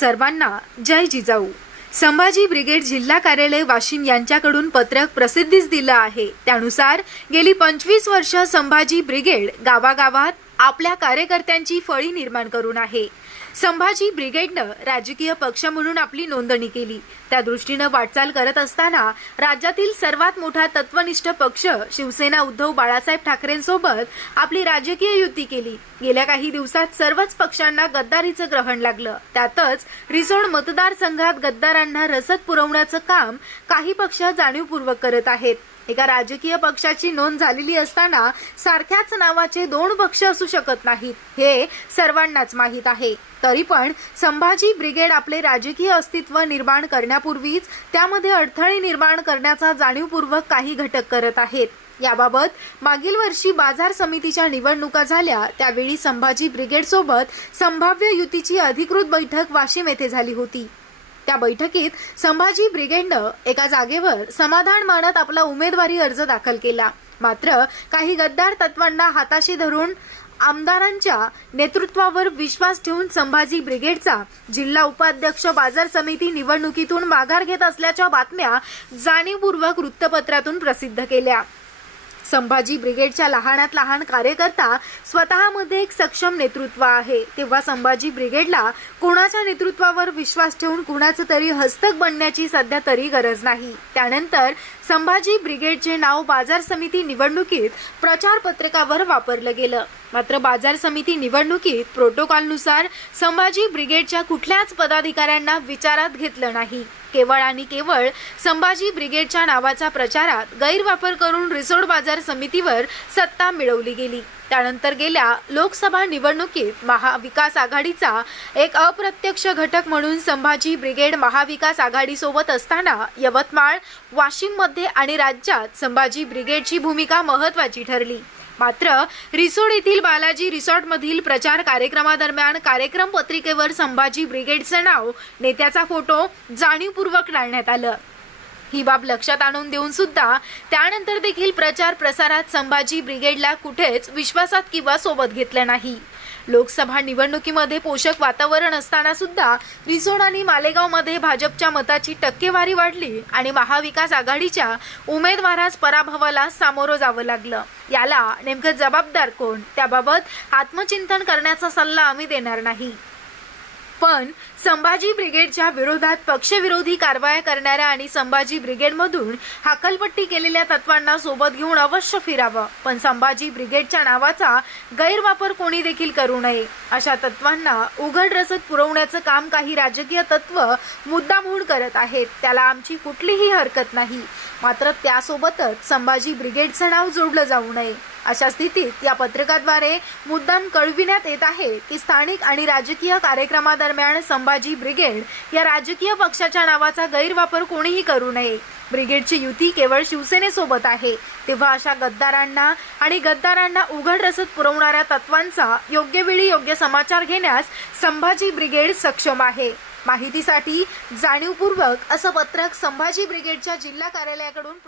सर्वांना जय जिजाऊ. संभाजी ब्रिगेड जिल्हा कार्यालय वाशिम यांच्याकडून पत्रक प्रसिद्धीस दिलं आहे. त्यानुसार गेली पंचवीस वर्ष संभाजी ब्रिगेड गावागावात आपल्या कार्यकर्त्यांची फळी निर्माण करून आहे. संभाजी ब्रिगेडनं राजकीय पक्ष म्हणून आपली नोंदणी केली. त्या दृष्टीनं वाटचाल करत असताना राज्यातील सर्वात मोठा तत्वनिष्ठ पक्ष शिवसेना उद्धव बाळासाहेब ठाकरेंसोबत आपली राजकीय युती केली. गेल्या काही दिवसात सर्वच पक्षांना गद्दारीचं ग्रहण लागलं. त्यातच रिसोड मतदारसंघात गद्दारांना रसद पुरवण्याचं काम काही पक्ष जाणीवपूर्वक करत आहेत. एका राजकीय पक्षाची नोंद झालेली असताना सारख्याच नावाचे दोन पक्ष असू शकत नाहीत हे सर्वांनाच माहीत आहे. तरी पण संभाजी ब्रिगेड आपले राजकीय अस्तित्व निर्माण करण्यापूर्वीच त्यामध्ये अडथळे निर्माण करण्याचा जाणीवपूर्वक काही घटक करत आहेत. याबाबत मागील वर्षी बाजार समितीच्या निवडणुका झाल्या त्यावेळी संभाजी ब्रिगेड सोबत संभाव्य युतीची अधिकृत बैठक वाशिम येथे झाली होती. त्या बैठकीत संभाजी ब्रिगेडनं एका जागेवर समाधान मानत आपला उमेदवारी अर्ज दाखल केला. मात्र काही गद्दार तत्वांना हाताशी धरून आमदारांच्या नेतृत्वावर विश्वास ठेवून संभाजी ब्रिगेडचा जिल्हा उपाध्यक्ष बाजार समिती निवडणुकीतून माघार घेत असल्याच्या बातम्या जाणीवपूर्वक वृत्तपत्रातून प्रसिद्ध केल्या. संभाजी ब्रिगेडच्या लहानात लहान कार्यकर्ता स्वतःमध्ये एक सक्षम नेतृत्व आहे. तेव्हा संभाजी ब्रिगेडला कोणाच्या नेतृत्वावर विश्वास ठेवून कुणाचं तरी हस्तक बनण्याची सध्या तरी गरज नाही. त्यानंतर संभाजी ब्रिगेडचे नाव बाजार समिती निवडणुकीत प्रचार पत्रकावर वापरलं गेलं. मात्र बाजार समिती निवडणुकीत प्रोटोकॉलनुसार संभाजी ब्रिगेडच्या कुठल्याच पदाधिकाऱ्यांना विचारात घेतलं नाही. केवळ आणि केवळ संभाजी ब्रिगेडच्या नावाचा प्रचारात गैरवापर करून रिसोड बाजार समितीवर सत्ता मिळवली गेली. त्यानंतर गेल्या लोकसभा निवडणुकीत महाविकास आघाडीचा एक अप्रत्यक्ष घटक म्हणून संभाजी ब्रिगेड महाविकास आघाडीसोबत असताना यवतमाळ वाशिममध्ये आणि राज्यात संभाजी ब्रिगेडची भूमिका महत्वाची ठरली. मात्र रिसोड येथील बालाजी रिसॉर्टमधील प्रचार कार्यक्रमादरम्यान कार्यक्रम पत्रिकेवर संभाजी ब्रिगेडचं नाव नेत्याचा फोटो जाणीवपूर्वक टाळण्यात आलं. ही बाब लक्षात आणून देऊन सुद्धा त्यानंतर देखील प्रचार प्रसारात संभाजी ब्रिगेडला कुठेच विश्वासात किंवा सोबत घेतलं नाही. लोकसभा निवडणुकीमध्ये पोषक वातावरण असताना सुद्धा रिसोड आणि मालेगावमध्ये भाजपच्या मताची टक्केवारी वाढली आणि महाविकास आघाडीच्या उमेदवारास पराभवाला सामोरं जावं लागलं. याला नेमकं जबाबदार कोण? त्याबाबत आत्मचिंतन करण्याचा सल्ला आम्ही देणार नाही. पण संभाजी ब्रिगेडच्या विरोधात पक्षविरोधी कारवाया करणाऱ्या आणि संभाजी ब्रिगेडमधून हाकलपट्टी केलेल्या तत्वांना सोबत घेऊन अवश्य फिरावं. पण संभाजी ब्रिगेडच्या नावाचा गैरवापर कोणी देखील करू नये. अशा तत्वांना उघड रसद पुरवण्याचं काम काही राजकीय तत्व मुद्दामहून करत आहेत. त्याला आमची कुठलीही हरकत नाही. मात्र त्यासोबतच संभाजी ब्रिगेडचं नाव जोडलं जाऊ नये. अशा स्थितीत या पत्रकाद्वारे मुद्दाम कळविण्यात येत आहे की स्थानिक आणि राजकीय कार्यक्रमादरम्यान संभाजी ब्रिगेड या राजकीय पक्षाच्या नावाचा गैरवापर कोणीही करू नये. ब्रिगेडची युती केवळ शिवसेनेसोबत आहे. तेव्हा अशा गद्दारांना आणि गद्दारांना उघड रसद पुरवणाऱ्या तत्वांचा योग्य वेळी योग्य समाचार घेण्यास संभाजी ब्रिगेड सक्षम आहे. माहितीसाठी जाणीवपूर्वक असं पत्रक संभाजी ब्रिगेडच्या जिल्हा कार्यालयाकडून